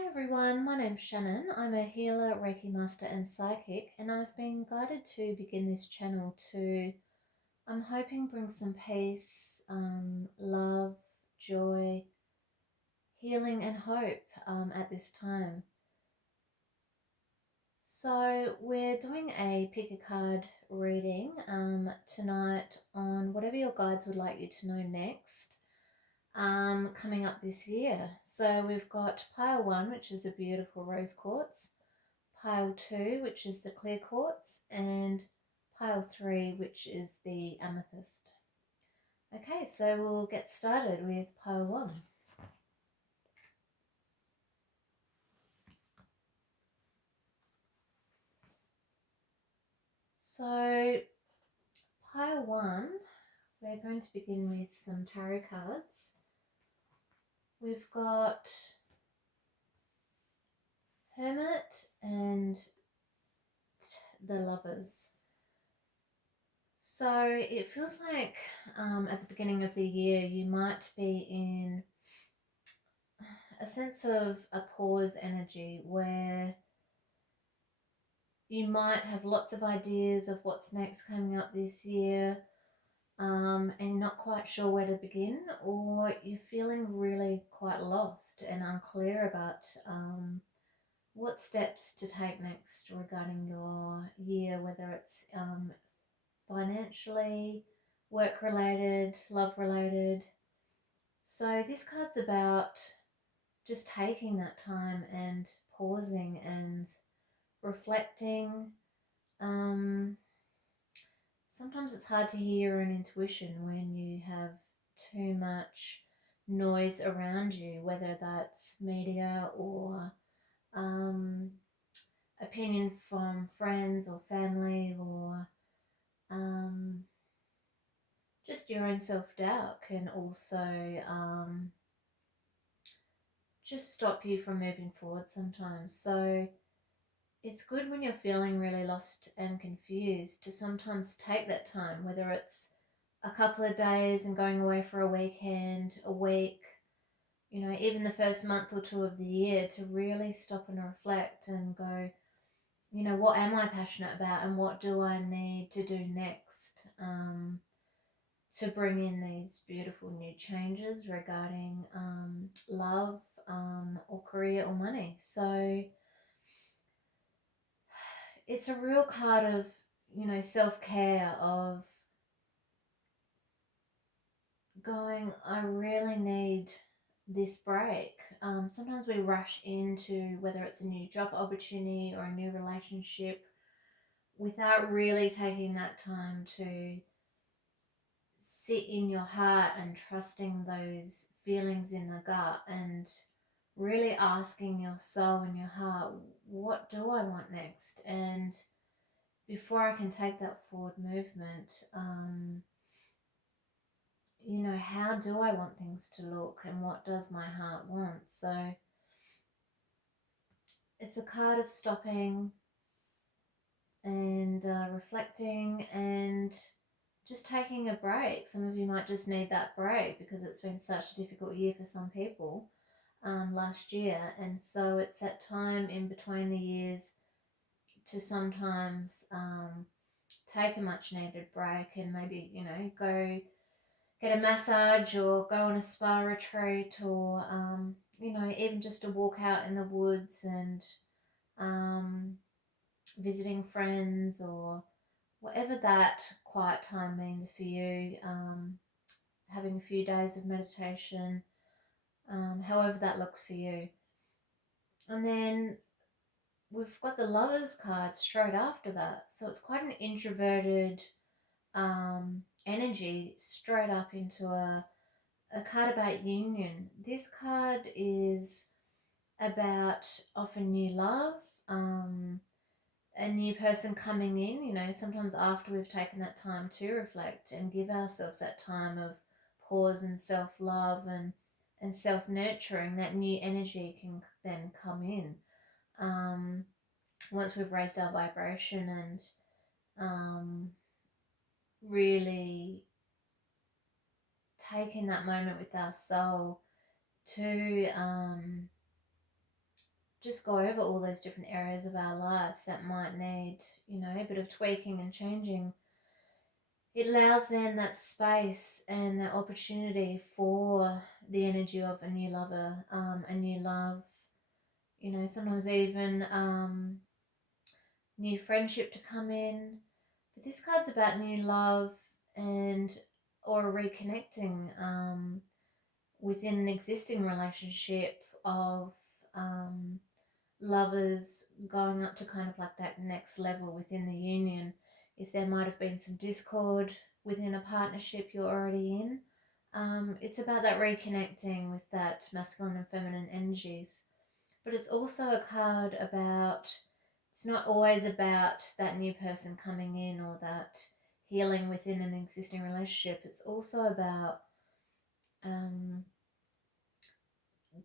Hi everyone, my name's Shannon. I'm a healer, Reiki master, and psychic, and I've been guided to begin this channel to, I'm hoping, bring some peace, love, joy, healing, and hope at this time. So, we're doing a pick a card reading tonight on whatever your guides would like you to know next. Coming up this year. So we've got pile 1, which is a beautiful rose quartz, pile 2, which is the clear quartz, and pile 3, which is the amethyst. Okay, so we'll get started with pile 1. So pile 1, we're going to begin with some tarot cards. We've got Hermit and the Lovers. So it feels like at the beginning of the year you might be in a sense of a pause energy where you might have lots of ideas of what's next coming up this year, and you're not quite sure where to begin, or you're feeling really quite lost and unclear about what steps to take next regarding your year, whether it's financially, work related, love related. So this card's about just taking that time and pausing and reflecting. Sometimes it's hard to hear your own intuition when you have too much noise around you, whether that's media or opinion from friends or family, or just your own self-doubt can also just stop you from moving forward sometimes. So it's good when you're feeling really lost and confused to sometimes take that time, whether it's a couple of days and going away for a weekend, a week, even the first month or two of the year, to really stop and reflect and go, what am I passionate about and what do I need to do next to bring in these beautiful new changes regarding love or career or money. So it's a real card of, self-care, of going, I really need this break. Sometimes we rush into whether it's a new job opportunity or a new relationship without really taking that time to sit in your heart and trusting those feelings in the gut and really asking your soul and your heart, what do I want next? And before I can take that forward movement, how do I want things to look and what does my heart want? So it's a card of stopping and reflecting and just taking a break. Some of you might just need that break because it's been such a difficult year for some people last year. And so it's that time in between the years to sometimes take a much needed break and maybe, go get a massage or go on a spa retreat or, even just a walk out in the woods and visiting friends or whatever that quiet time means for you, having a few days of meditation, however that looks for you. And then we've got the Lovers card straight after that. So it's quite an introverted energy straight up into a card about union. This card is about often new love, a new person coming in, sometimes after we've taken that time to reflect and give ourselves that time of pause and self-love and self-nurturing, that new energy can then come in once we've raised our vibration and really taking that moment with our soul to just go over all those different areas of our lives that might need, a bit of tweaking and changing. It allows then that space and that opportunity for the energy of a new lover, a new love, sometimes even new friendship to come in. But this card's about new love and or reconnecting within an existing relationship of um, lovers going up to kind of like that next level within the union. If there might have been some discord within a partnership you're already in, it's about that reconnecting with that masculine and feminine energies. But it's also a card about, it's not always about that new person coming in or that healing within an existing relationship. It's also about um,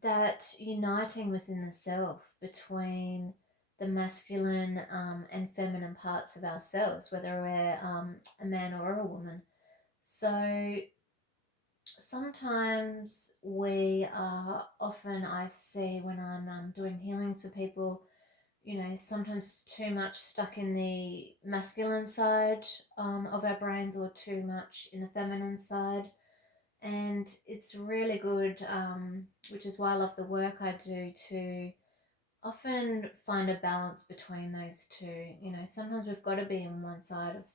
that uniting within the self between the masculine and feminine parts of ourselves, whether we're a man or a woman. So sometimes we are, often I see when I'm doing healings for people, sometimes too much stuck in the masculine side of our brains or too much in the feminine side. And it's really good, which is why I love the work I do, to often find a balance between those two. Sometimes we've got to be on one side of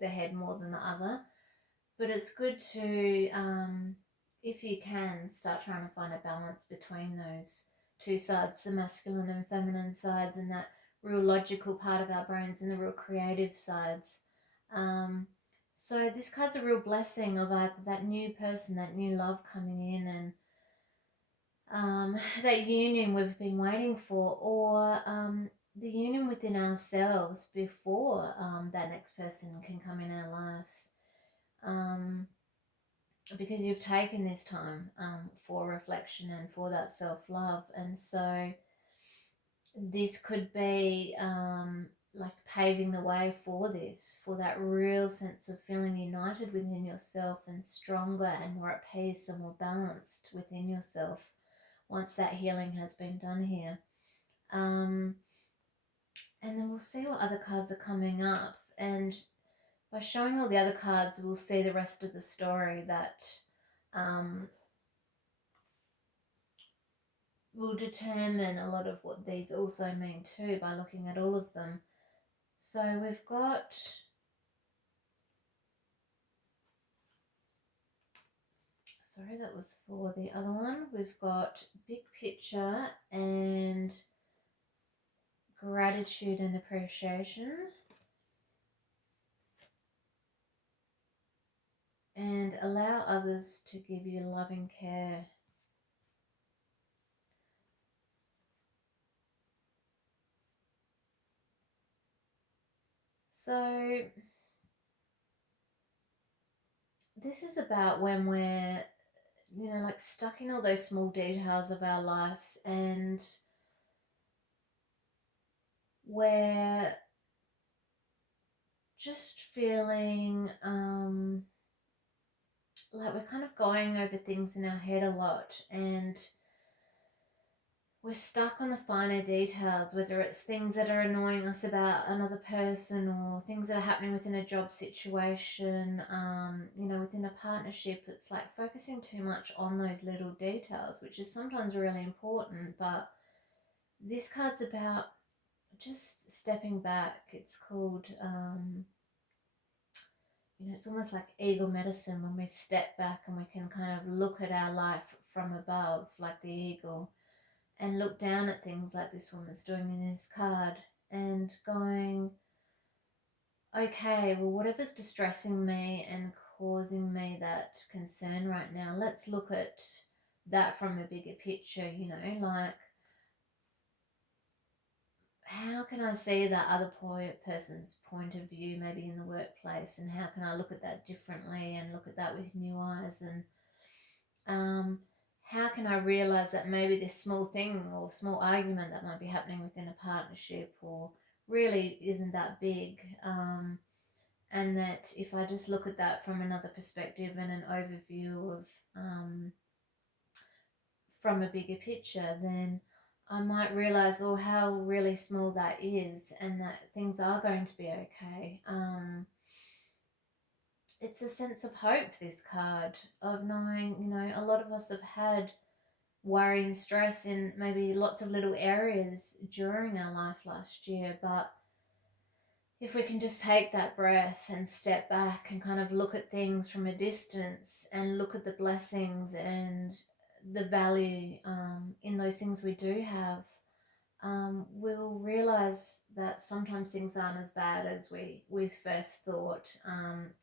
the head more than the other, but it's good to, if you can, start trying to find a balance between those two sides, the masculine and feminine sides, and that real logical part of our brains and the real creative sides. Um, so this card's a real blessing of either that new person, that new love coming in, and that union we've been waiting for, or the union within ourselves before that next person can come in our lives. Because you've taken this time for reflection and for that self-love. And so this could be like paving the way for this, for that real sense of feeling united within yourself and stronger and more at peace and more balanced within yourself once that healing has been done here. And then we'll see what other cards are coming up. And by showing all the other cards, we'll see the rest of the story that will determine a lot of what these also mean too by looking at all of them. So we've got, sorry, that was for the other one. We've got big picture and gratitude and appreciation, and allow others to give you loving care. So this is about when we're, like stuck in all those small details of our lives, and we're just feeling like we're kind of going over things in our head a lot, and we're stuck on the finer details, whether it's things that are annoying us about another person or things that are happening within a job situation, within a partnership. It's like focusing too much on those little details, which is sometimes really important, but this card's about just stepping back. It's called, it's almost like eagle medicine, when we step back and we can kind of look at our life from above, like the eagle, and look down at things like this woman's doing in this card and going, okay, well, whatever's distressing me and causing me that concern right now, let's look at that from a bigger picture, like, how can I see that other person's point of view maybe in the workplace, and how can I look at that differently and look at that with new eyes, and how can I realize that maybe this small thing or small argument that might be happening within a partnership or really isn't that big, and that if I just look at that from another perspective and an overview of from a bigger picture, then I might realize, oh, how really small that is, and that things are going to be okay. It's a sense of hope, this card, of knowing, a lot of us have had worry and stress in maybe lots of little areas during our life last year, but if we can just take that breath and step back and kind of look at things from a distance and look at the blessings and the value in those things we do have, we'll realize that sometimes things aren't as bad as we first thought.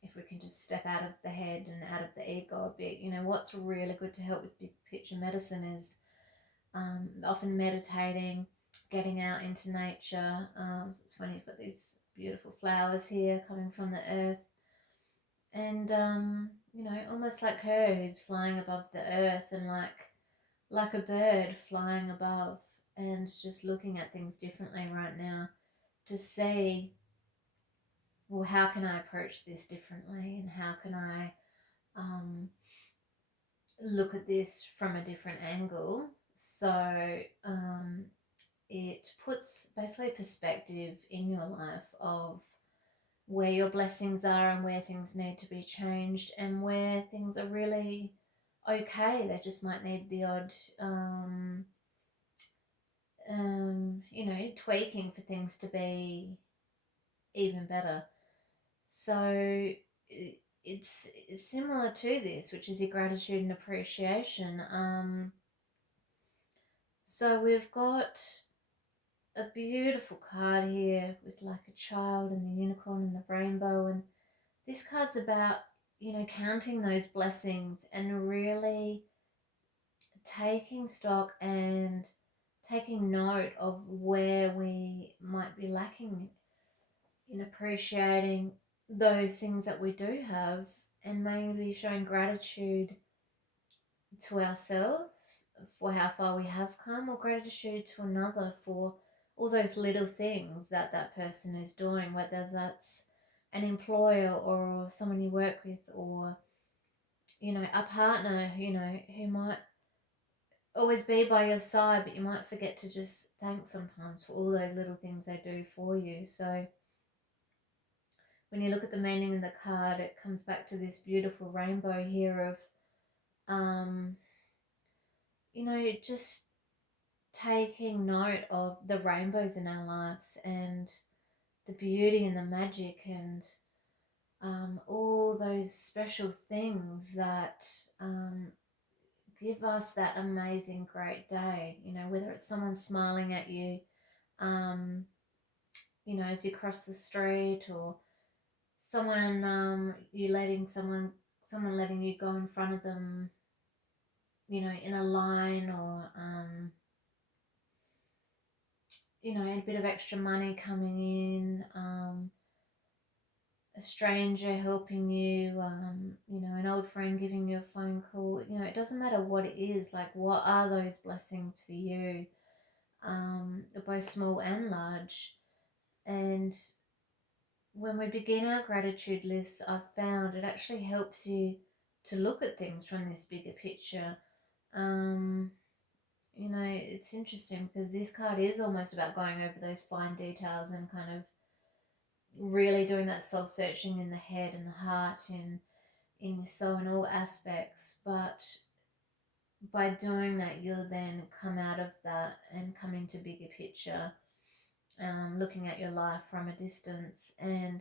If we can just step out of the head and out of the ego a bit, what's really good to help with big picture medicine is often meditating, getting out into nature. So it's funny, you've got these beautiful flowers here coming from the earth. And, almost like her who's flying above the earth, and like a bird flying above, and just looking at things differently right now to see, well, how can I approach this differently, and how can I um, look at this from a different angle. So it puts basically perspective in your life of where your blessings are and where things need to be changed, and where things are really okay. They just might need the odd, tweaking for things to be even better. So it's similar to this, which is your gratitude and appreciation. So we've got a beautiful card here with like a child and the unicorn and the rainbow, and this card's about counting those blessings and really taking stock and taking note of where we might be lacking in appreciating those things that we do have, and maybe showing gratitude to ourselves for how far we have come, or gratitude to another for all those little things that that person is doing, whether that's an employer or someone you work with, or a partner, who might always be by your side, but you might forget to just thank sometimes for all those little things they do for you. So when you look at the meaning in the card, it comes back to this beautiful rainbow here of, um, just taking note of the rainbows in our lives and the beauty and the magic, and all those special things that give us that amazing, great day. Whether it's someone smiling at you, um, as you cross the street, or someone you letting someone letting you go in front of them, in a line, or a bit of extra money coming in, a stranger helping you, an old friend giving you a phone call. It doesn't matter what it is. Like, what are those blessings for you, both small and large? And when we begin our gratitude lists, I've found it actually helps you to look at things from this bigger picture. Um, it's interesting because this card is almost about going over those fine details and kind of really doing that soul searching in the head and the heart and in your soul in all aspects. But by doing that, you'll then come out of that and come into bigger picture, looking at your life from a distance and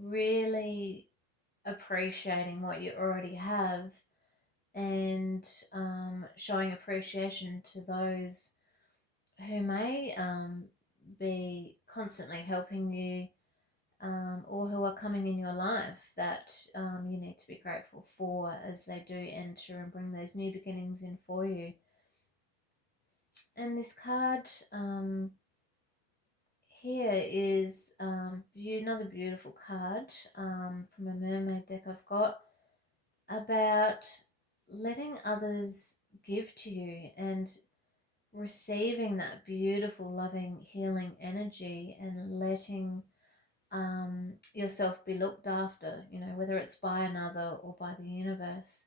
really appreciating what you already have, and showing appreciation to those who may be constantly helping you, or who are coming in your life that you need to be grateful for as they do enter and bring those new beginnings in for you. And this card here is another beautiful card from a mermaid deck I've got, about letting others give to you and receiving that beautiful, loving, healing energy, and letting yourself be looked after, whether it's by another or by the universe.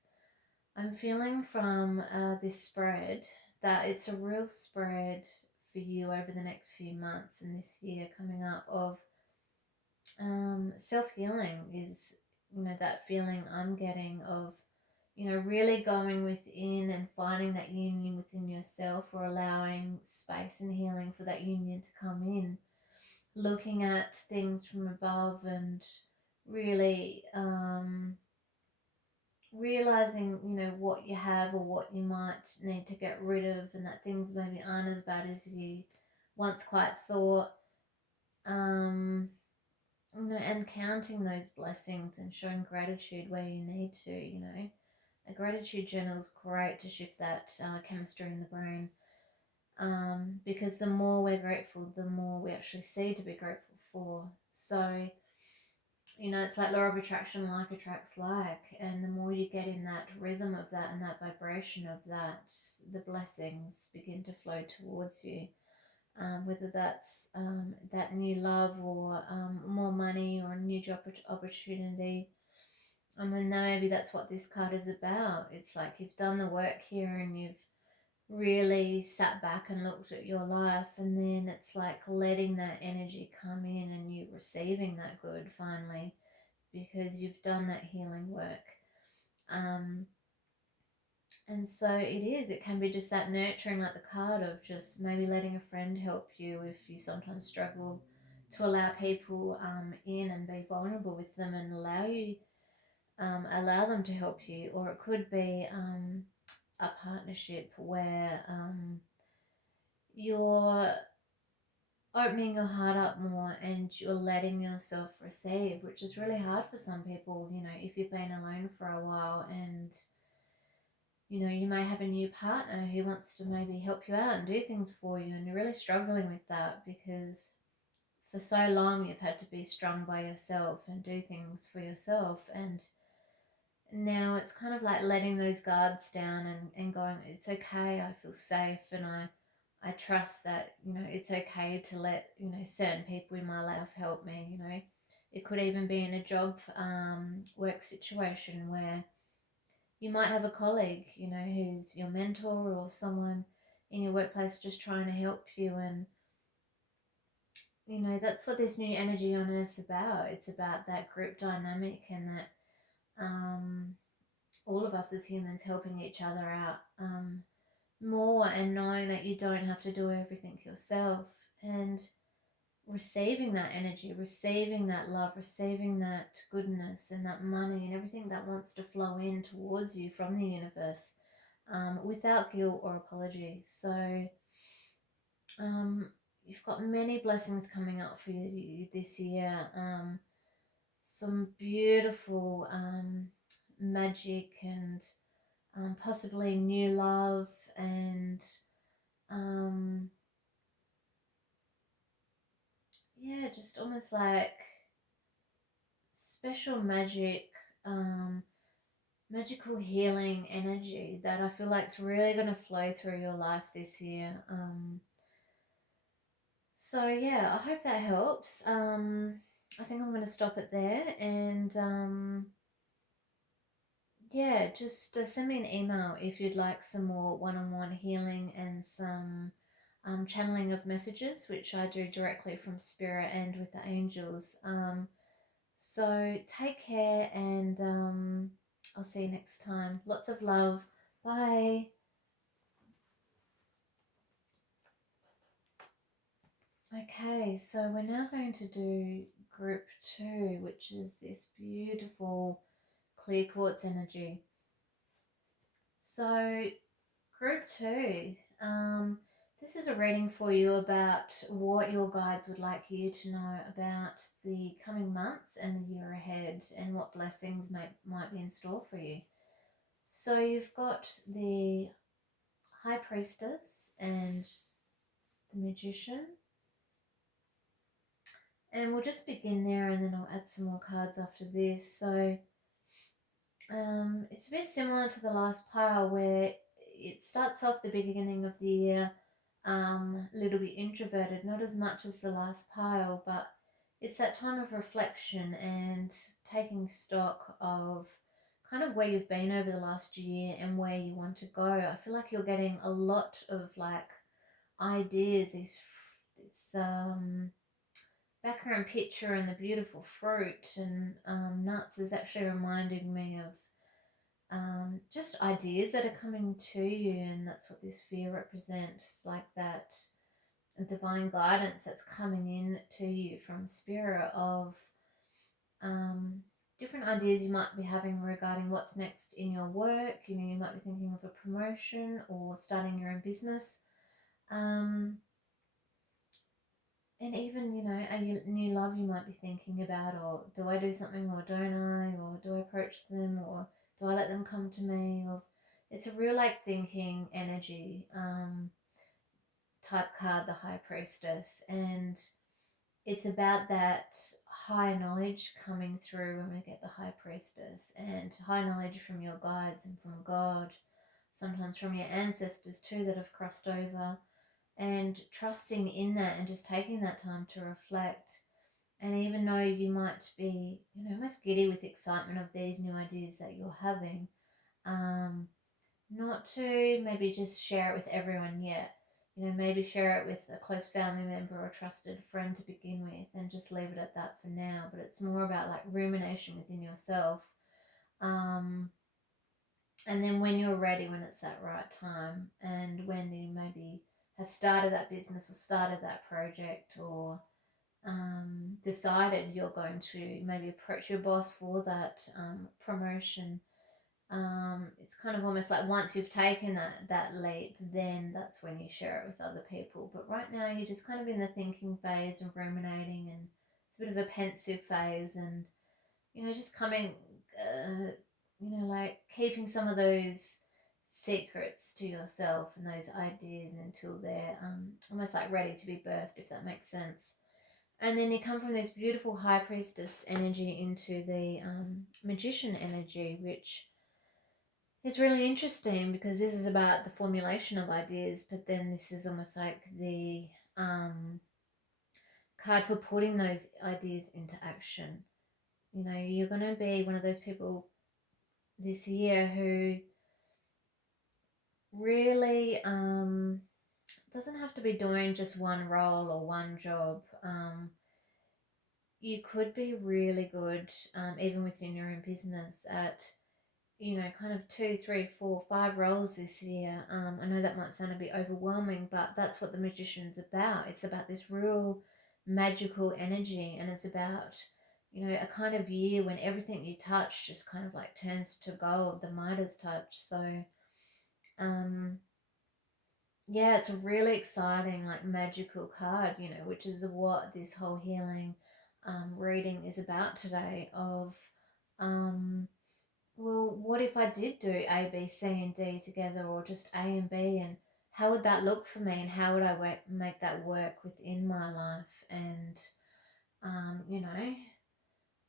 I'm feeling from this spread that it's a real spread for you over the next few months and this year coming up of self-healing is, that feeling I'm getting of, really going within and finding that union within yourself, or allowing space and healing for that union to come in, looking at things from above and really realizing, what you have or what you might need to get rid of, and that things maybe aren't as bad as you once quite thought. Um, and counting those blessings and showing gratitude where you need to, A gratitude journal is great to shift that chemistry in the brain, because the more we're grateful, the more we actually see to be grateful for. So, it's like law of attraction, like attracts like, and the more you get in that rhythm of that and that vibration of that, the blessings begin to flow towards you. Whether that's that new love, or more money, or a new job opportunity. I mean, maybe that's what this card is about. It's like you've done the work here and you've really sat back and looked at your life, and then it's like letting that energy come in and you receiving that good finally, because you've done that healing work. And so it can be just that nurturing, like the card of just maybe letting a friend help you if you sometimes struggle to allow people in and be vulnerable with them and allow them to help you. Or it could be a partnership where you're opening your heart up more and you're letting yourself receive, which is really hard for some people, if you've been alone for a while, and you may have a new partner who wants to maybe help you out and do things for you, and you're really struggling with that because for so long you've had to be strong by yourself and do things for yourself, and now it's kind of like letting those guards down and going, it's okay, I feel safe, and I trust that, it's okay to let, certain people in my life help me, It could even be in a job work situation where you might have a colleague, who's your mentor, or someone in your workplace just trying to help you. And, that's what this new energy on Earth's about. It's about that group dynamic, and that all of us as humans helping each other out more, and knowing that you don't have to do everything yourself, and receiving that energy, receiving that love, receiving that goodness and that money and everything that wants to flow in towards you from the universe, without guilt or apology. So you've got many blessings coming up for you this year. Some beautiful magic, and possibly new love, and just almost like special magic, magical healing energy that I feel like is really going to flow through your life this year. So yeah, I hope that helps. I think I'm going to stop it there, and just send me an email if you'd like some more one-on-one healing and some channeling of messages, which I do directly from spirit and with the angels. So take care, and I'll see you next time. Lots of love. Bye. Okay, so we're now going to do group 2, which is this beautiful clear quartz energy. So group 2, this is a reading for you about what your guides would like you to know about the coming months and the year ahead, and what blessings might be in store for you. So you've got the High Priestess and the Magician. And we'll just begin there, and then I'll add some more cards after this. So it's a bit similar to the last pile, where it starts off the beginning of the year a little bit introverted, not as much as the last pile, but it's that time of reflection and taking stock of kind of where you've been over the last year and where you want to go. I feel like you're getting a lot of like ideas, this background picture and the beautiful fruit and nuts is actually reminding me of just ideas that are coming to you, and that's what this fear represents, like that divine guidance that's coming in to you from spirit of um, different ideas you might be having regarding what's next in your work. You know, you might be thinking of a promotion or starting your own business. Um, and even, you know, a new love you might be thinking about, or do I do something or don't I, or do I approach them, or do I let them come to me, or it's a real like thinking energy type card, the High Priestess, and it's about that high knowledge coming through when we get the High Priestess, and high knowledge from your guides and from God, sometimes from your ancestors too that have crossed over, and trusting in that and just taking that time to reflect. And even though you might be, you know, almost giddy with excitement of these new ideas that you're having, um, not to maybe just share it with everyone yet. You know, maybe share it with a close family member or a trusted friend to begin with and just leave it at that for now. But it's more about like rumination within yourself. Um, and then when you're ready, when it's that right time, and when you maybe have started that business or started that project or decided you're going to maybe approach your boss for that promotion, it's kind of almost like once you've taken that leap, then that's when you share it with other people. But right now you're just kind of in the thinking phase and ruminating, and it's a bit of a pensive phase, and you know, just coming, you know, like keeping some of those secrets to yourself and those ideas until they're almost like ready to be birthed, if that makes sense. And then you come from this beautiful high priestess energy into the magician energy, which is really interesting because this is about the formulation of ideas, but then this is almost like the card for putting those ideas into action. You know, you're going to be one of those people this year who really doesn't have to be doing just one role or one job. You could be really good, even within your own business, at you know, kind of 2, 3, 4, 5 roles this year. I know that might sound a bit overwhelming, but that's what the magician's about. It's about this real magical energy, and it's about, you know, a kind of year when everything you touch just kind of like turns to gold, the Midas touch. So, um, yeah, it's a really exciting, like magical card, you know, which is what this whole healing reading is about today. Of, um, well, what if I did do A, B, C, and D together, or just A and B, and how would that look for me, and how would I make that work within my life? And, you know,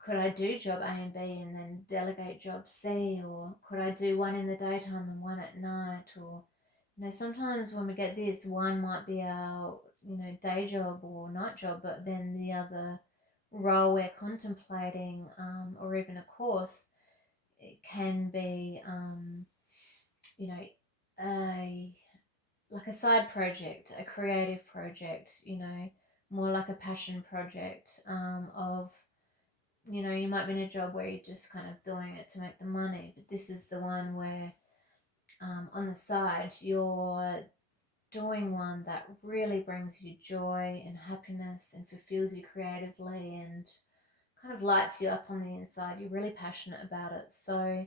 could I do job A and B and then delegate job C, or could I do one in the daytime and one at night? Or, you know, sometimes when we get this, one might be our, you know, day job or night job, but then the other role we're contemplating, or even a course, it can be, you know, a like a side project, a creative project, you know, more like a passion project, of, you know, you might be in a job where you're just kind of doing it to make the money, but this is the one where on the side you're doing one that really brings you joy and happiness and fulfills you creatively and kind of lights you up on the inside. You're really passionate about it. So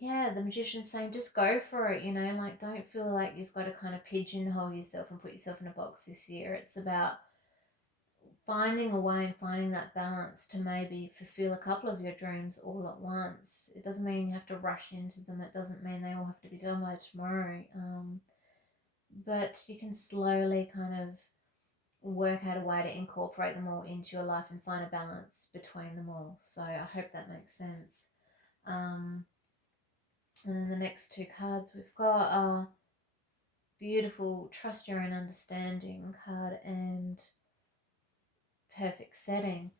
yeah, the magician's saying just go for it, you know, like don't feel like you've got to kind of pigeonhole yourself and put yourself in a box this year. It's about finding a way and finding that balance to maybe fulfill a couple of your dreams all at once. It doesn't mean you have to rush into them. It doesn't mean they all have to be done by tomorrow. But you can slowly kind of work out a way to incorporate them all into your life and find a balance between them all. So I hope that makes sense. Um, and then the next two cards we've got are beautiful Trust Your Own Understanding card and Perfect Setting.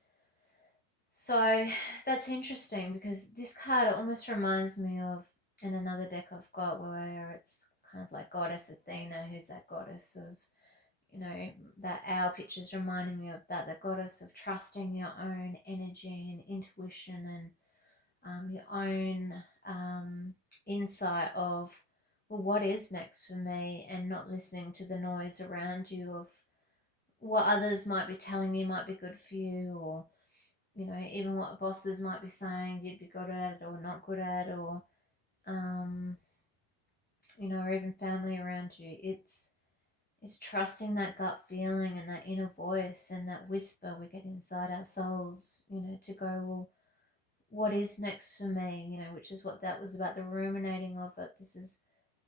So that's interesting because this card almost reminds me of in another deck I've got where it's kind of like goddess Athena, who's that goddess of, that our picture's reminding me of that, the goddess of trusting your own energy and intuition, and your own insight of, well, what is next for me, and not listening to the noise around you of what others might be telling you might be good for you, or even what bosses might be saying you'd be good at or not good at, or um, or even family around you. It's trusting that gut feeling and that inner voice and that whisper we get inside our souls, to go, well, what is next for me, which is what that was about, the ruminating of it. This is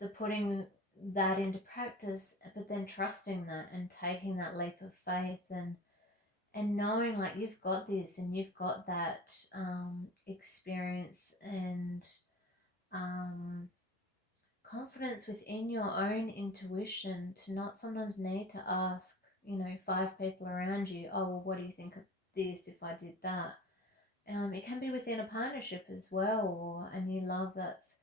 the putting that into practice, but then trusting that and taking that leap of faith, and knowing like you've got this and you've got that experience and um, confidence within your own intuition, to not sometimes need to ask, five people around you, oh, well, what do you think of this if I did that? It can be within a partnership as well, or a new love that's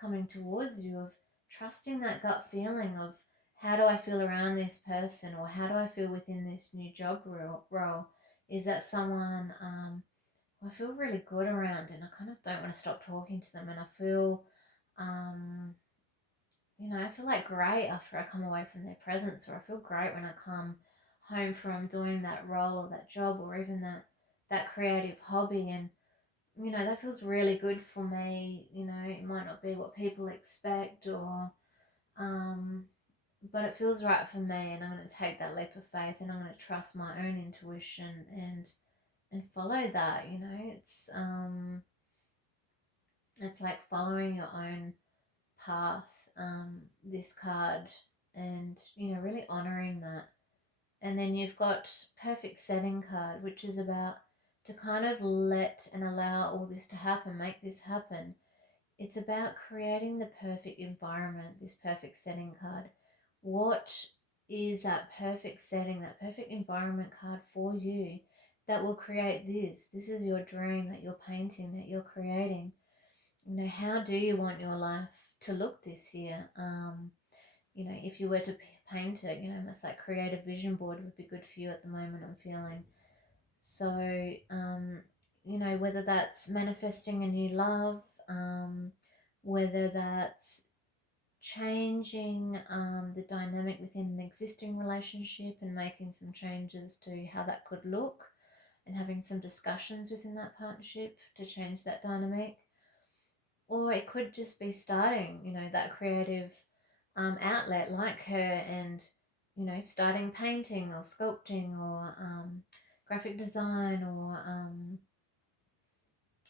coming towards you, of trusting that gut feeling of, how do I feel around this person, or how do I feel within this new job role? Is that someone I feel really good around, and I kind of don't want to stop talking to them, and I feel I feel like great after I come away from their presence, or I feel great when I come home from doing that role or that job, or even that creative hobby, and that feels really good for me. It might not be what people expect, or but it feels right for me, and I'm going to take that leap of faith, and I'm going to trust my own intuition and follow that. It's like following your own path, this card, and really honoring that. And then you've got perfect setting card, which is about to kind of let and allow all this to happen, make this happen. It's about creating the perfect environment, this perfect setting card. What is that perfect setting, that perfect environment card for you that will create this? This is your dream that you're painting, that you're creating. How do you want your life to look this year? If you were to paint it, it's like create a vision board would be good for you at the moment, I'm feeling. So, whether that's manifesting a new love, whether that's changing the dynamic within an existing relationship and making some changes to how that could look, and having some discussions within that partnership to change that dynamic. Or it could just be starting, that creative outlet like her, and, starting painting or sculpting, or graphic design, or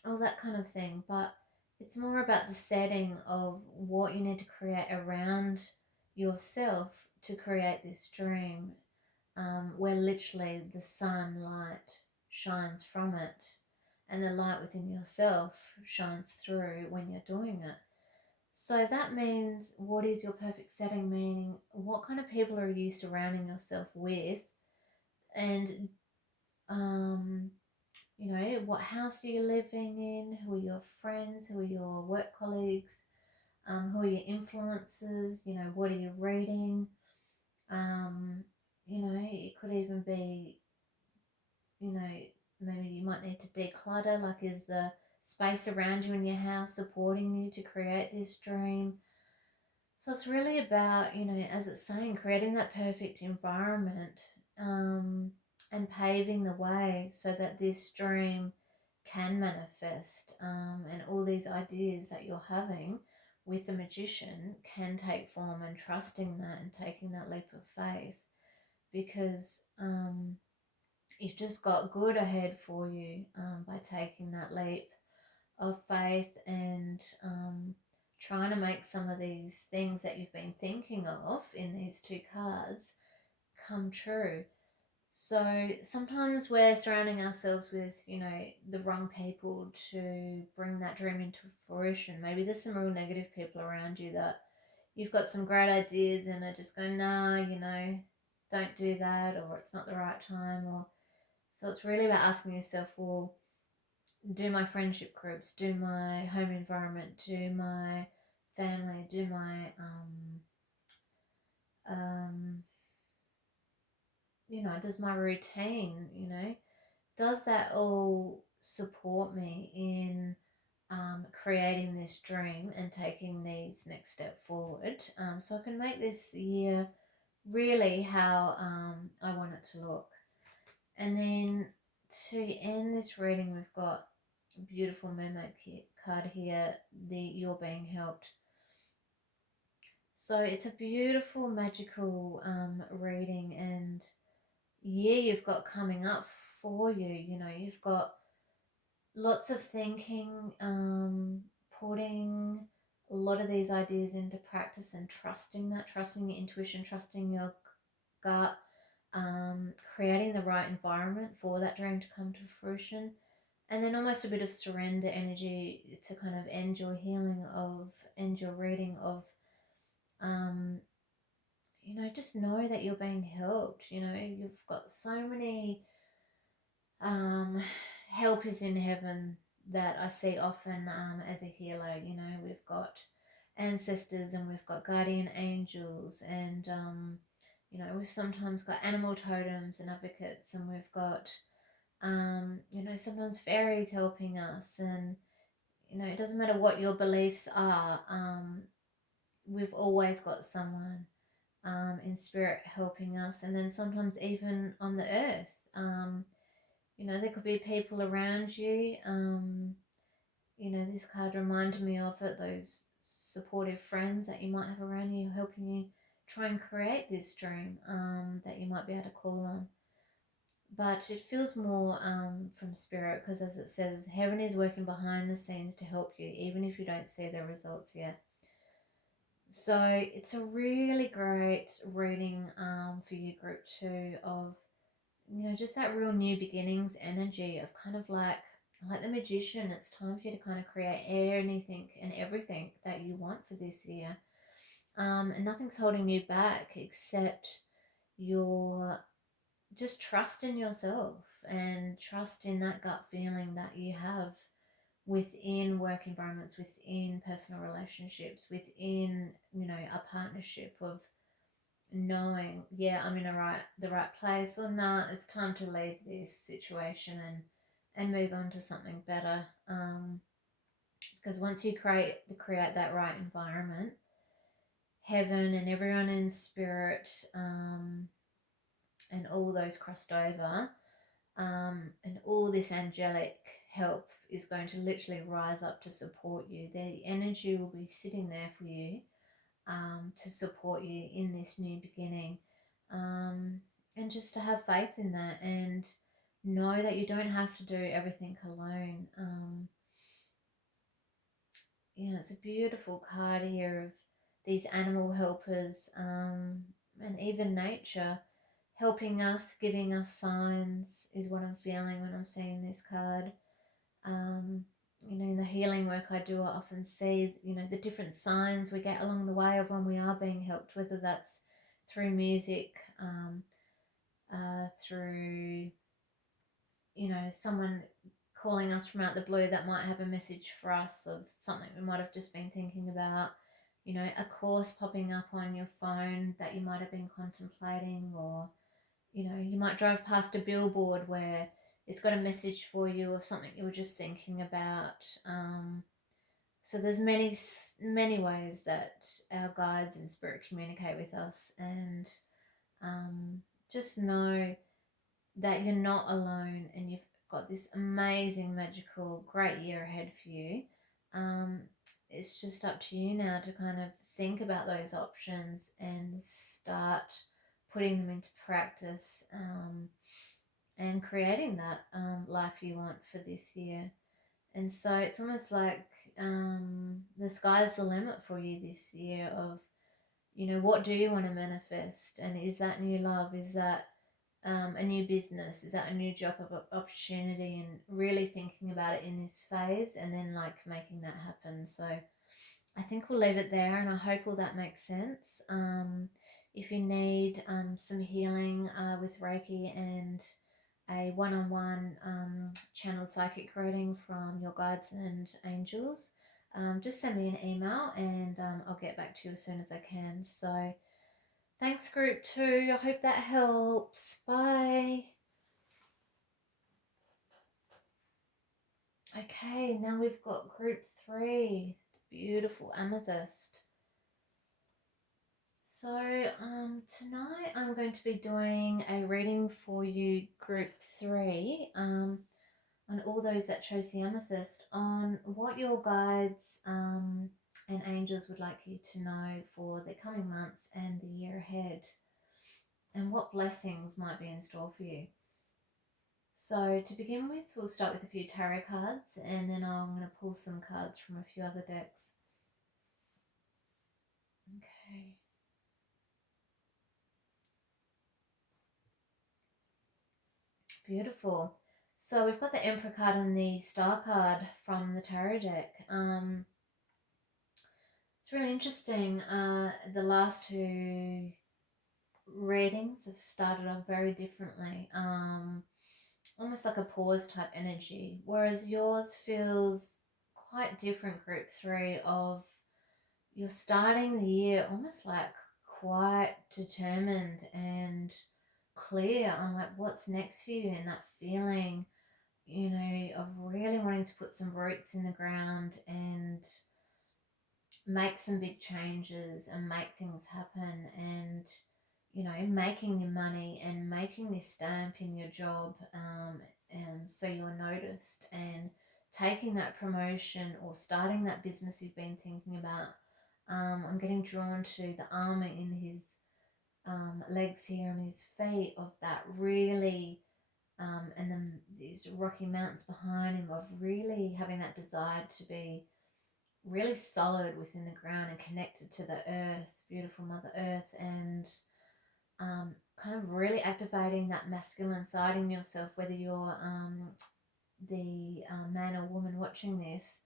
all that kind of thing. But it's more about the setting of what you need to create around yourself to create this dream, where literally the sunlight shines from it, and the light within yourself shines through when you're doing it. So that means, what is your perfect setting? Meaning, what kind of people are you surrounding yourself with? And, what house are you living in? Who are your friends? Who are your work colleagues? Who are your influences? What are you reading? It could even be, maybe you might need to declutter. Like, is the space around you in your house supporting you to create this dream? So it's really about, as it's saying, creating that perfect environment, and paving the way so that this dream can manifest, and all these ideas that you're having with the magician can take form, and trusting that and taking that leap of faith, because you've just got good ahead for you, by taking that leap of faith, and trying to make some of these things that you've been thinking of in these two cards come true. So sometimes we're surrounding ourselves with, the wrong people to bring that dream into fruition. Maybe there's some real negative people around you that you've got some great ideas and are just going, nah, don't do that, or it's not the right time. Or so it's really about asking yourself, well, do my friendship groups, do my home environment, do my family, do my um, does my routine, does that all support me in creating this dream and taking these next step forward, so I can make this year really how I want it to look. And then to end this reading, we've got a beautiful mermaid card here, the You're Being Helped. So it's a beautiful magical reading and year you've got coming up for you. You've got lots of thinking, putting a lot of these ideas into practice and trusting your intuition, trusting your gut, creating the right environment for that dream to come to fruition. And then almost a bit of surrender energy to kind of end your reading of, um, just know that you're being helped. You've got so many helpers in heaven that I see often as a healer. We've got ancestors and we've got guardian angels, and we've sometimes got animal totems and advocates, and we've got sometimes fairies helping us, and it doesn't matter what your beliefs are. We've always got someone in spirit helping us, and then sometimes even on the earth. There could be people around you. This card reminded me of it, those supportive friends that you might have around you helping you try and create this dream that you might be able to call on. But it feels more from spirit, because as it says, heaven is working behind the scenes to help you, even if you don't see the results yet. So it's a really great reading for you, group 2, of just that real new beginnings energy of kind of like the magician. It's time for you to kind of create anything and everything that you want for this year. And nothing's holding you back except your just trust in yourself and trust in that gut feeling that you have within work environments, within personal relationships, within, a partnership, of knowing, yeah, I'm in the right place, or nah, it's time to leave this situation and move on to something better. Because once you create that right environment, heaven and everyone in spirit, and all those crossed over, and all this angelic help is going to literally rise up to support you. The energy will be sitting there for you, to support you in this new beginning, and just to have faith in that and know that you don't have to do everything alone. It's a beautiful card here of these animal helpers, and even nature helping us, giving us signs is what I'm feeling when I'm seeing this card. In the healing work I do, I often see, the different signs we get along the way of when we are being helped, whether that's through music, through, someone calling us from out the blue that might have a message for us of something we might have just been thinking about, a course popping up on your phone that you might have been contemplating, or, you might drive past a billboard where it's got a message for you of something you were just thinking about. So there's many ways that our guides and spirit communicate with us, and just know that you're not alone and you've got this amazing, magical, great year ahead for you. Um, it's just up to you now to kind of think about those options and start putting them into practice, and creating that life you want for this year. And so it's almost like the sky's the limit for you this year of, what do you want to manifest? And is that new love? Is that a new business? Is that a new job opportunity? And really thinking about it in this phase, and then making that happen. So I think we'll leave it there, and I hope all that makes sense. If you need some healing with Reiki and a one-on-one channel psychic reading from your guides and angels, just send me an email, and I'll get back to you as soon as I can. So Thanks, group 2. I hope that helps. Bye. Okay, now we've got group 3, beautiful amethyst. So tonight I'm going to be doing a reading for you, group 3, and all those that chose the amethyst, on what your guides and angels would like you to know for the coming months and the year ahead, and what blessings might be in store for you. So to begin with, we'll start with a few tarot cards, and then I'm going to pull some cards from a few other decks. Okay. Beautiful. So we've got the Emperor card and the Star card from the tarot deck. It's really interesting. The last two readings have started off very differently. Almost like a pause type energy, whereas yours feels quite different, group 3, of you're starting the year almost like quite determined and clear on like what's next for you, and that feeling, you know, of really wanting to put some roots in the ground and make some big changes and make things happen, and you know, making your money and making this stamp in your job, so you're noticed, and taking that promotion or starting that business you've been thinking about. I'm getting drawn to the armor in his legs here and his feet, of that really, and then these rocky mountains behind him, of really having that desire to be really solid within the ground and connected to the earth, beautiful Mother Earth, and kind of really activating that masculine side in yourself, whether you're the man or woman watching this,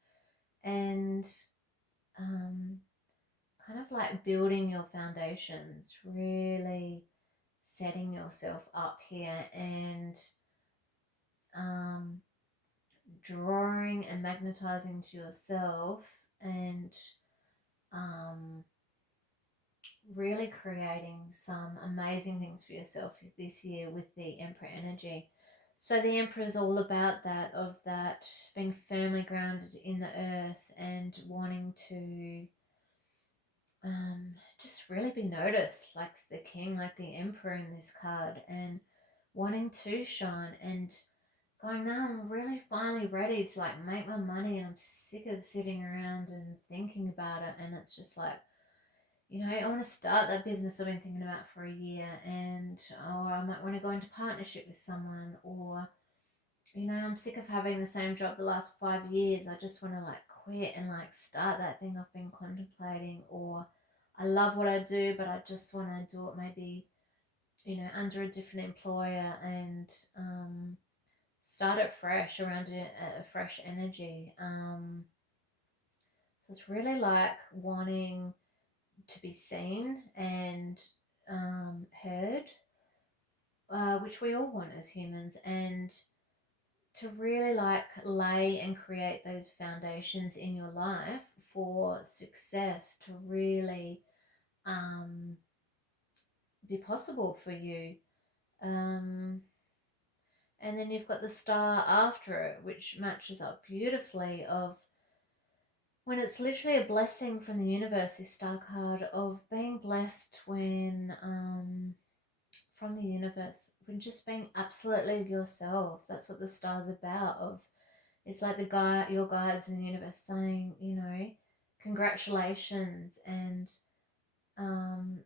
and um, kind of like building your foundations, really setting yourself up here, and um, drawing and magnetizing to yourself, and um, really creating some amazing things for yourself this year with the Emperor energy. So the Emperor is all about that, of that being firmly grounded in the earth and wanting to just really be noticed, like the king, like the Emperor in this card, and wanting to shine, and going, no, I'm really finally ready to like make my money, and I'm sick of sitting around and thinking about it. And it's just like, you know, I want to start that business I've been thinking about for a year, and or I might want to go into partnership with someone, or you know, I'm sick of having the same job the last 5 years. I just want to like quit and like start that thing I've been contemplating, or I love what I do, but I just want to do it maybe, you know, under a different employer, and start it fresh around a fresh energy. So it's really like wanting to be seen and heard, which we all want as humans, and to really like lay and create those foundations in your life for success to really um, be possible for you. Um, and then you've got the star after it, which matches up beautifully, of when it's literally a blessing from the universe, this star card, of being blessed when from the universe, when just being absolutely yourself. That's what the star's about. Of it's like the guy, your guides in the universe saying, you know, congratulations, and um,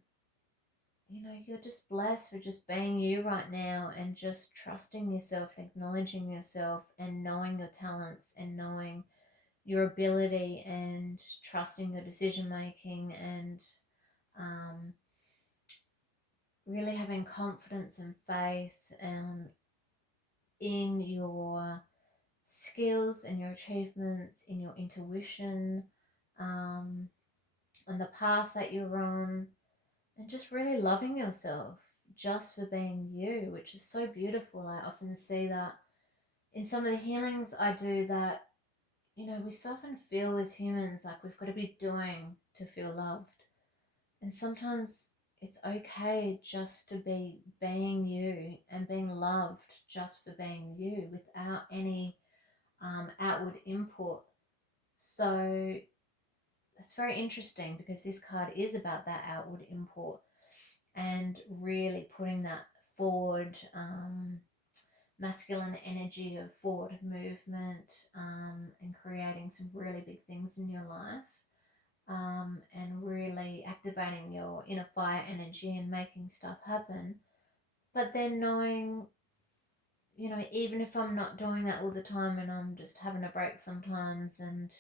you know, you're just blessed for just being you right now, and just trusting yourself, acknowledging yourself, and knowing your talents, and knowing your ability, and trusting your decision making, and um, really having confidence and faith in your skills and your achievements, in your intuition, um, and the path that you're on, and just really loving yourself just for being you, which is so beautiful. I often see that in some of the healings I do, that, you know, we so often feel as humans like we've got to be doing to feel loved. And sometimes it's okay just to be being you and being loved just for being you without any outward input. So it's very interesting because this card is about that outward import and really putting that forward, masculine energy of forward movement, and creating some really big things in your life, and really activating your inner fire energy and making stuff happen. But then knowing, even if I'm not doing that all the time and I'm just having a break sometimes, and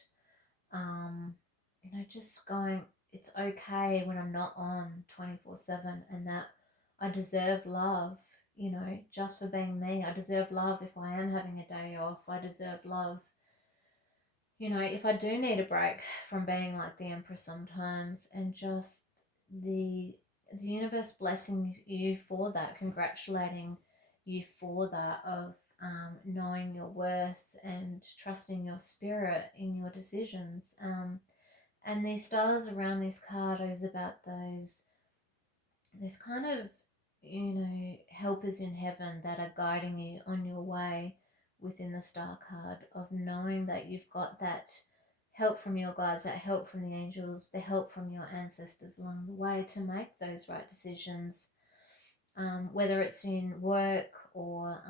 um, just going, it's okay when I'm not on 24/7, and that I deserve love, just for being me. I deserve love if I am having a day off. I deserve love, if I do need a break from being like the Emperor sometimes, and just the universe blessing you for that, congratulating you for that, of knowing your worth and trusting your spirit in your decisions. And these stars around this card is about those kind of, helpers in heaven that are guiding you on your way within the star card, of knowing that you've got that help from your guides, that help from the angels, the help from your ancestors along the way to make those right decisions, whether it's in work or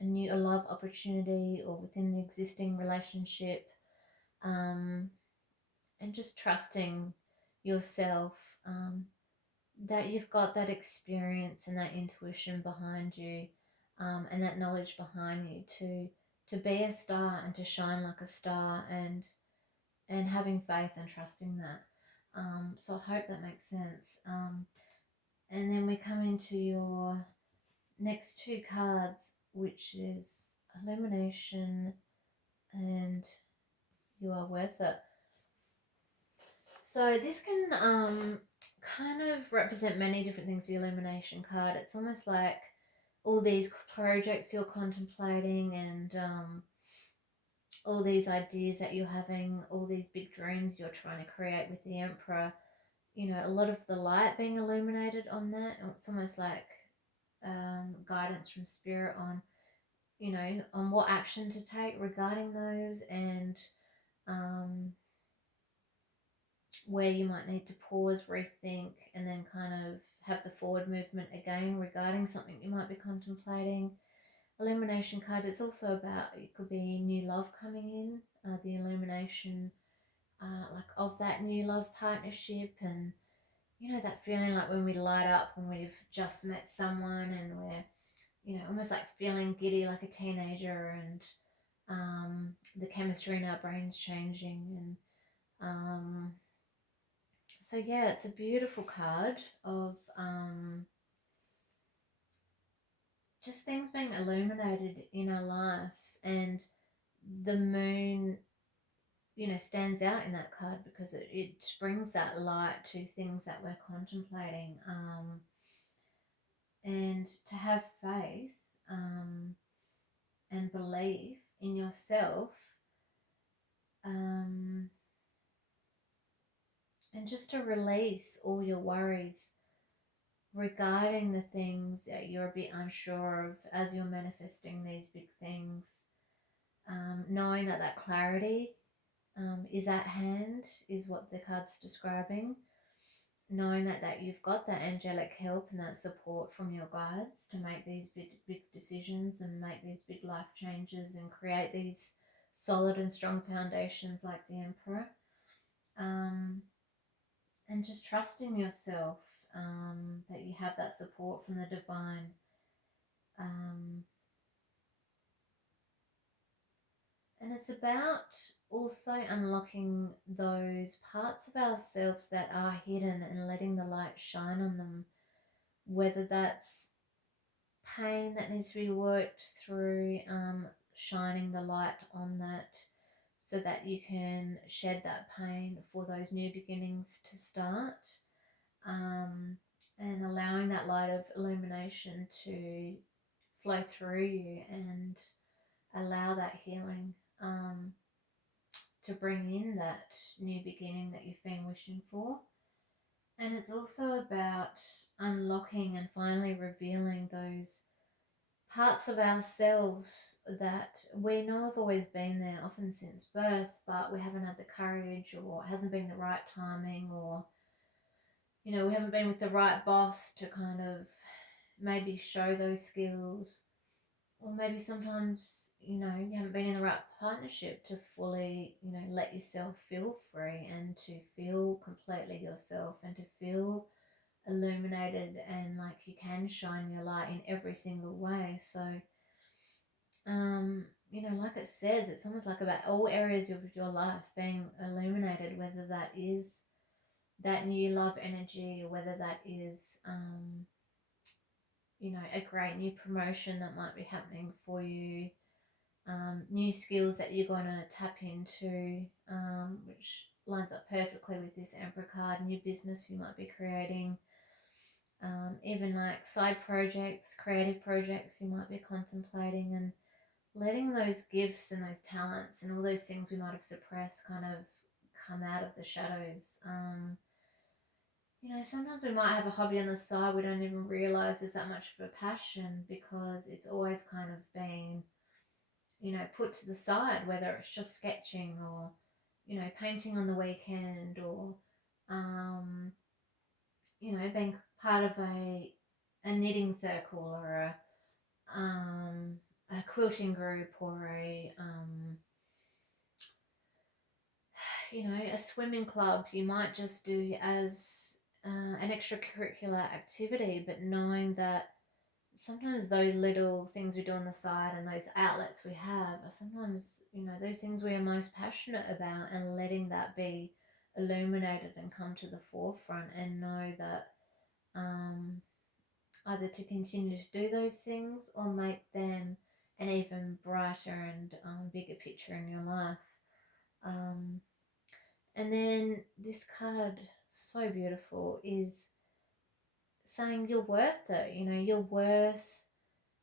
a love opportunity or within an existing relationship, um, and just trusting yourself, that you've got that experience and that intuition behind you, and that knowledge behind you to be a star and to shine like a star, and having faith and trusting that. So I hope that makes sense. And then we come into your next two cards, which is illumination and you are worth it. So this can kind of represent many different things. The illumination card, it's almost like all these projects you're contemplating, and all these ideas that you're having, all these big dreams you're trying to create with the Emperor. A lot of the light being illuminated on that. It's almost like guidance from spirit on, on what action to take regarding those, and um, where you might need to pause, rethink, and then kind of have the forward movement again regarding something you might be contemplating. Illumination card is also about, it could be new love coming in, the illumination, like of that new love partnership, and that feeling like when we light up when we've just met someone, and we're almost like feeling giddy like a teenager, and the chemistry in our brains changing, and so yeah, it's a beautiful card of just things being illuminated in our lives, and the moon, stands out in that card because it brings that light to things that we're contemplating, and to have faith, and belief in yourself, um, and just to release all your worries regarding the things that you're a bit unsure of as you're manifesting these big things, knowing that clarity is at hand, is what the card's describing. Knowing that you've got that angelic help and that support from your guides to make these big decisions and make these big life changes and create these solid and strong foundations like the Emperor. And just trusting yourself, that you have that support from the divine. Um, and it's about also unlocking those parts of ourselves that are hidden and letting the light shine on them, whether that's pain that needs to be worked through, shining the light on that so that you can shed that pain for those new beginnings to start, and allowing that light of illumination to flow through you and allow that healing, to bring in that new beginning that you've been wishing for. And it's also about unlocking and finally revealing those parts of ourselves that we know have always been there, often since birth, but we haven't had the courage, or it hasn't been the right timing, or, we haven't been with the right boss to kind of maybe show those skills, or maybe sometimes, you haven't been in the right partnership to fully, let yourself feel free and to feel completely yourself and to feel illuminated and like you can shine your light in every single way. So, like it says, it's almost like about all areas of your life being illuminated, whether that is that new love energy, or whether that is, a great new promotion that might be happening for you, new skills that you're going to tap into, which lines up perfectly with this Emperor card, new business you might be creating, even like side projects, creative projects you might be contemplating, and letting those gifts and those talents and all those things we might have suppressed kind of come out of the shadows. Sometimes we might have a hobby on the side we don't even realize there's that much of a passion because it's always kind of been, put to the side, whether it's just sketching or, painting on the weekend, or, being part of a knitting circle, or a quilting group, or a swimming club you might just do as an extracurricular activity, but knowing that sometimes those little things we do on the side and those outlets we have are sometimes, those things we are most passionate about, and letting that be illuminated and come to the forefront, and know that either to continue to do those things or make them an even brighter and bigger picture in your life. Um, and then this card, so beautiful, is saying you're worth it. You're worth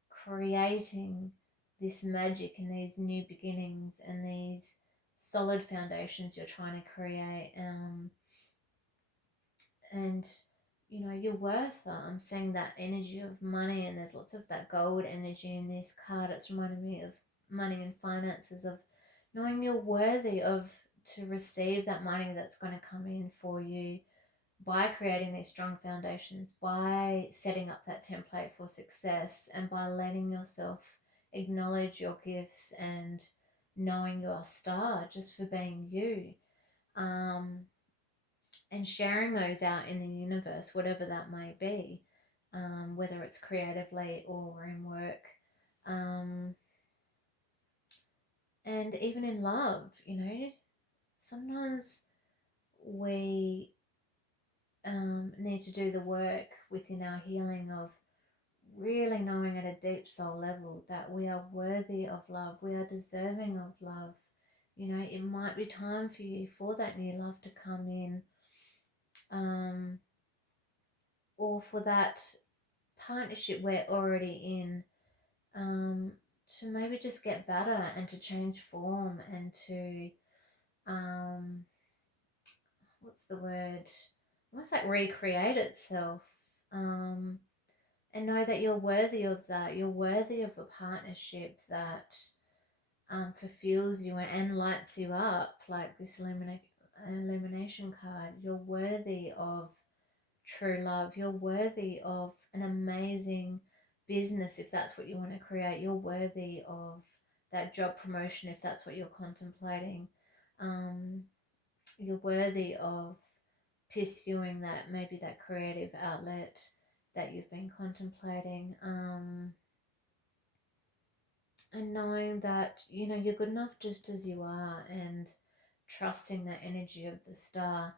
creating this magic and these new beginnings and these solid foundations you're trying to create. And you're worth it. I'm seeing that energy of money, and there's lots of that gold energy in this card. It's reminding me of money and finances, of knowing you're worthy of to receive that money that's going to come in for you by creating these strong foundations, by setting up that template for success, and by letting yourself acknowledge your gifts and knowing you're a star just for being you. And sharing those out in the universe, whatever that may be, whether it's creatively or in work, and even in love. Sometimes we need to do the work within our healing of really knowing at a deep soul level that we are worthy of love, we are deserving of love. It might be time for you for that new love to come in, or for that partnership we're already in, to maybe just get better and to change form and to, what's the word? Almost like recreate itself. And know that you're worthy of that. You're worthy of a partnership that fulfills you and lights you up, like this illumination card. You're worthy of true love. You're worthy of an amazing business if that's what you want to create. You're worthy of that job promotion if that's what you're contemplating. You're worthy of pursuing that, maybe that creative outlet that you've been contemplating. And knowing that, you're good enough just as you are, and trusting that energy of the star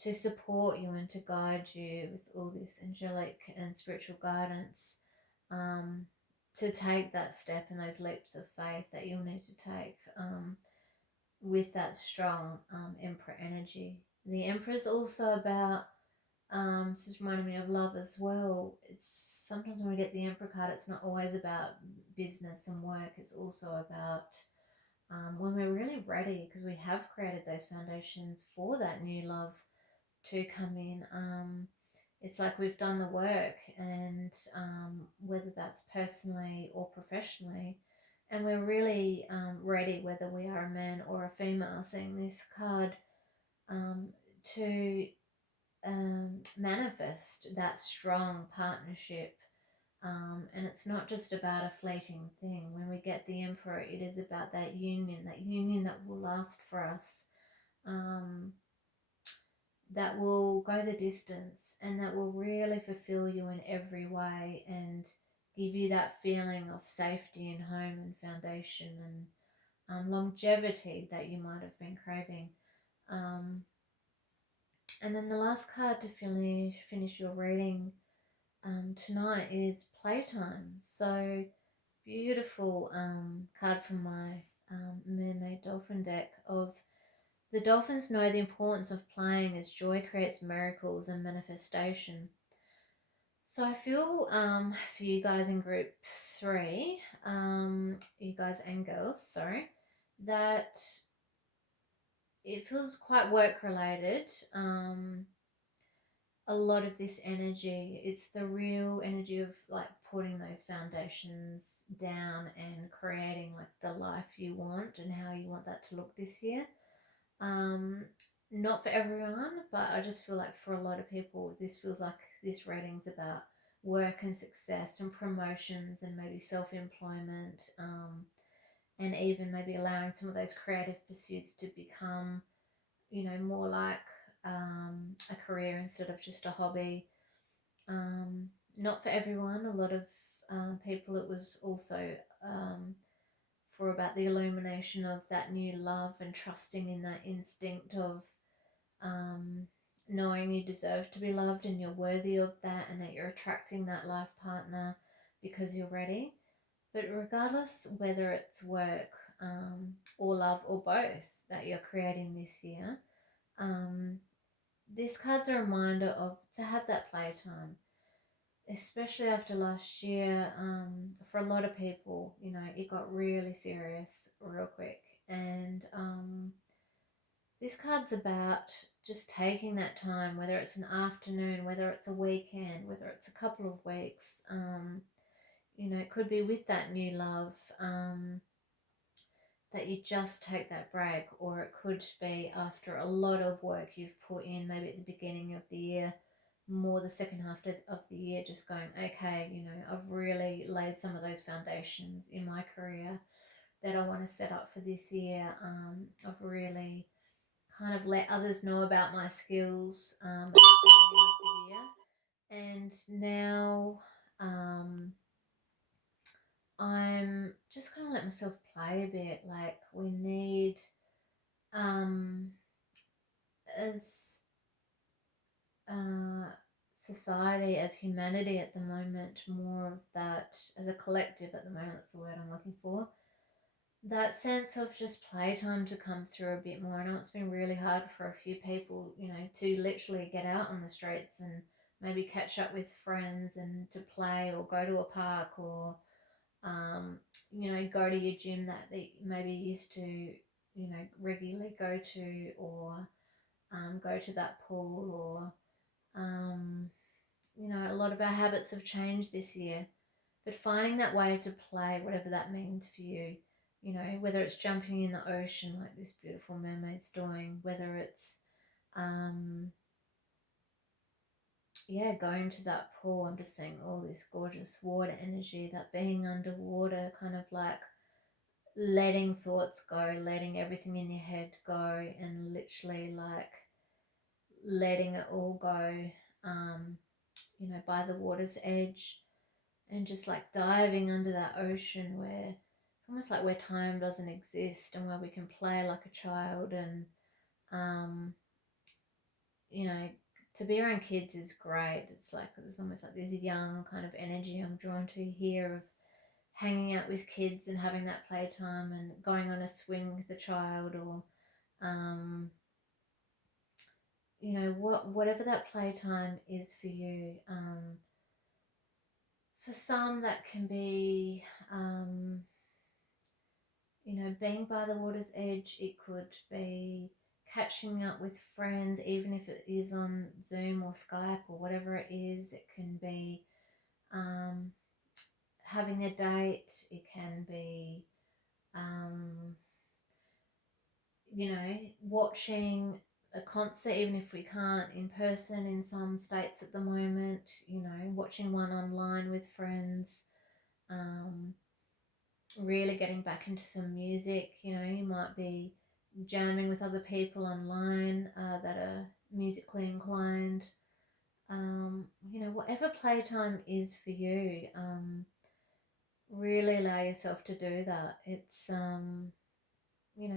to support you and to guide you with all this angelic and spiritual guidance, to take that step and those leaps of faith that you'll need to take, with that strong Emperor energy. The Emperor is also about, this is reminding me of love as well. It's sometimes when we get the Emperor card, it's not always about business and work. It's also about when we're really ready, because we have created those foundations for that new love, to come in. It's like we've done the work, and whether that's personally or professionally, and we're really ready, whether we are a man or a female, seeing this card um, to manifest that strong partnership. And it's not just about a fleeting thing. When we get the Emperor, it is about that union that will last for us, um, that will go the distance, and that will really fulfill you in every way and give you that feeling of safety and home and foundation and longevity that you might have been craving. Um, and then the last card to finish your reading tonight is playtime. So beautiful card from my Mermaid Dolphin deck of the dolphins know the importance of playing as joy creates miracles and manifestation. So I feel for you guys in group 3, you guys and girls, sorry, that it feels quite work related. A lot of this energy, it's the real energy of like putting those foundations down and creating like the life you want and how you want that to look this year. um Not for everyone, but I just feel like for a lot of people this feels like this reading's about work and success and promotions and maybe self-employment, and even maybe allowing some of those creative pursuits to become, more like a career instead of just a hobby. Not for everyone. A lot of people, it was also for about the illumination of that new love and trusting in that instinct of um, knowing you deserve to be loved and you're worthy of that, and that you're attracting that life partner because you're ready. But regardless whether it's work or love or both that you're creating this year, um, this card's a reminder of to have that playtime, especially after last year. For a lot of people, it got really serious real quick. And this card's about just taking that time, whether it's an afternoon, whether it's a weekend, whether it's a couple of weeks. It could be with that new love, that you just take that break, or it could be after a lot of work you've put in, maybe at the beginning of the year, more the second half of the year, just going, okay, I've really laid some of those foundations in my career that I want to set up for this year. I've really kind of let others know about my skills at the beginning of the year. And now I'm just going to let myself play a bit. Like, we need, um, as society, as humanity at the moment, more of that, as a collective at the moment, that's the word I'm looking for, that sense of just playtime to come through a bit more. I know it's been really hard for a few people, to literally get out on the streets and maybe catch up with friends and to play or go to a park or, go to your gym that maybe used to, regularly go to, or go to that pool, or, a lot of our habits have changed this year. But finding that way to play, whatever that means for you, whether it's jumping in the ocean like this beautiful mermaid's doing, whether it's, um, going to that pool. I'm just seeing all this gorgeous water energy, that being underwater, kind of like letting thoughts go, letting everything in your head go, and literally like letting it all go, by the water's edge, and just like diving under that ocean where it's almost like where time doesn't exist and where we can play like a child. And um, you know, to be around kids is great. It's like there's almost like this young kind of energy I'm drawn to here of hanging out with kids and having that playtime and going on a swing with a child, or um, whatever that playtime is for you. For some, that can be, being by the water's edge. It could be catching up with friends, even if it is on Zoom or Skype or whatever it is. It can be um, having a date. It can be, um, watching a concert, even if we can't in person in some states at the moment, watching one online with friends, um, really getting back into some music. You might be jamming with other people online that are musically inclined. Whatever playtime is for you, really allow yourself to do that.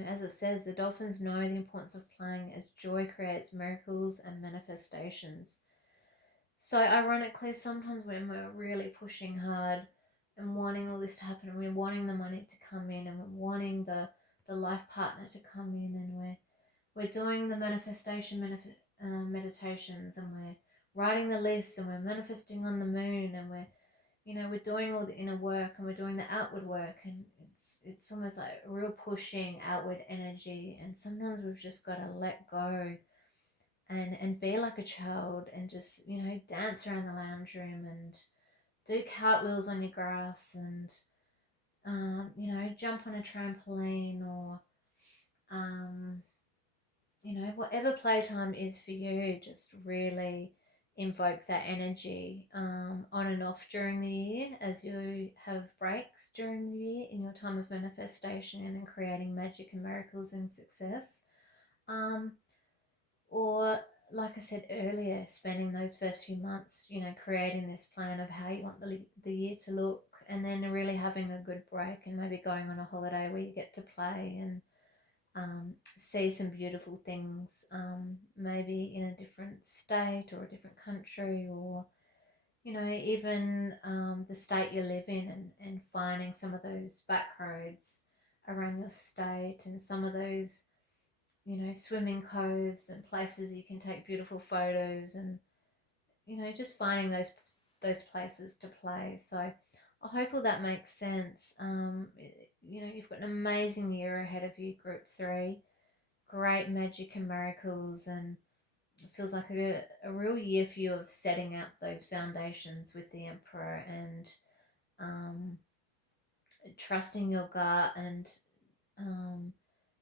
As it says, the dolphins know the importance of playing as joy creates miracles and manifestations. So, ironically, sometimes when we're really pushing hard and wanting all this to happen, and we're wanting the money to come in, and we're wanting the life partner to come in, and we're doing the meditations, and we're writing the lists, and we're manifesting on the moon, and we're doing all the inner work, and we're doing the outward work, and it's almost like a real pushing outward energy. And sometimes we've just got to let go and be like a child, and just dance around the lounge room and do cartwheels on your grass, and jump on a trampoline, or whatever playtime is for you. Just really invoke that energy on and off during the year, as you have breaks during the year in your time of manifestation and in creating magic and miracles and success. Or, like I said earlier, spending those first few months, creating this plan of how you want the year to look, and then really having a good break, and maybe going on a holiday where you get to play and see some beautiful things, maybe in a different state or a different country, or even the state you live in, and finding some of those back roads around your state, and some of those swimming coves and places you can take beautiful photos, and just finding those places to play. So I hope all that makes sense. You've got an amazing year ahead of you, Group 3. Great magic and miracles, and it feels like a real year for you of setting up those foundations with the Emperor, and um, trusting your gut, and um,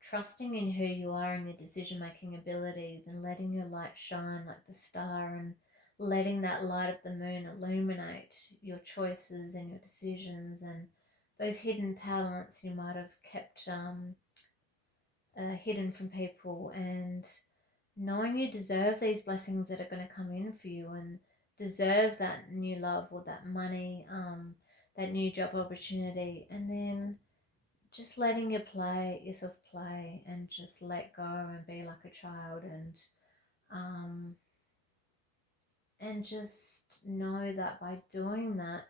trusting in who you are and your decision making abilities, and letting your light shine like the star, and letting that light of the moon illuminate your choices and your decisions, and those hidden talents you might have kept hidden from people, and knowing you deserve these blessings that are going to come in for you, and deserve that new love or that money, that new job opportunity, and then just letting yourself play, and just let go and be like a child, um, and just know that by doing that,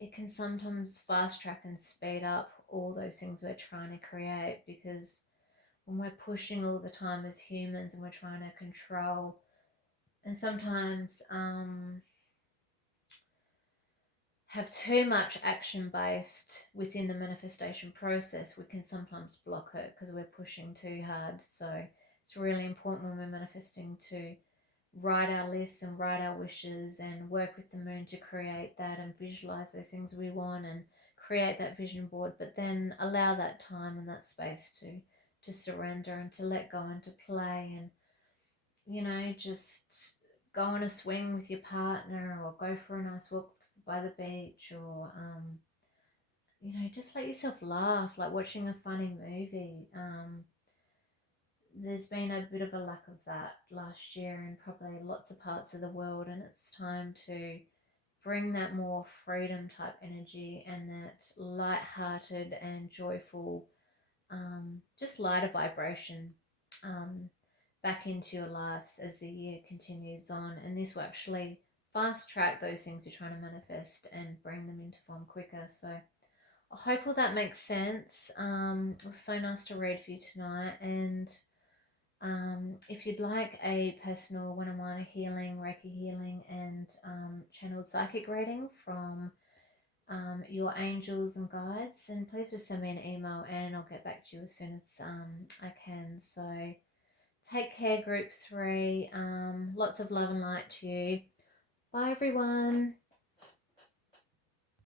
it can sometimes fast track and speed up all those things we're trying to create. Because when we're pushing all the time as humans, and we're trying to control, and sometimes have too much action based within the manifestation process, we can sometimes block it because we're pushing too hard. So it's really important when we're manifesting to write our lists and write our wishes, and work with the moon to create that, and visualize those things we want, and create that vision board, but then allow that time and that space to surrender, and to let go, and to play, and just go on a swing with your partner, or go for a nice walk by the beach, or just let yourself laugh, like watching a funny movie. There's been a bit of a lack of that last year in probably lots of parts of the world, and it's time to bring that more freedom type energy, and that light-hearted and joyful, just lighter vibration, um, back into your lives as the year continues on. And this will actually fast track those things you're trying to manifest, and bring them into form quicker. So I hope all that makes sense. It was so nice to read for you tonight. And if you'd like a personal one-on-one healing, Reiki healing, and channeled psychic reading from your angels and guides, then please just send me an email, and I'll get back to you as soon as I can. So Take care, group 3. Lots of love and light to you. Bye, everyone.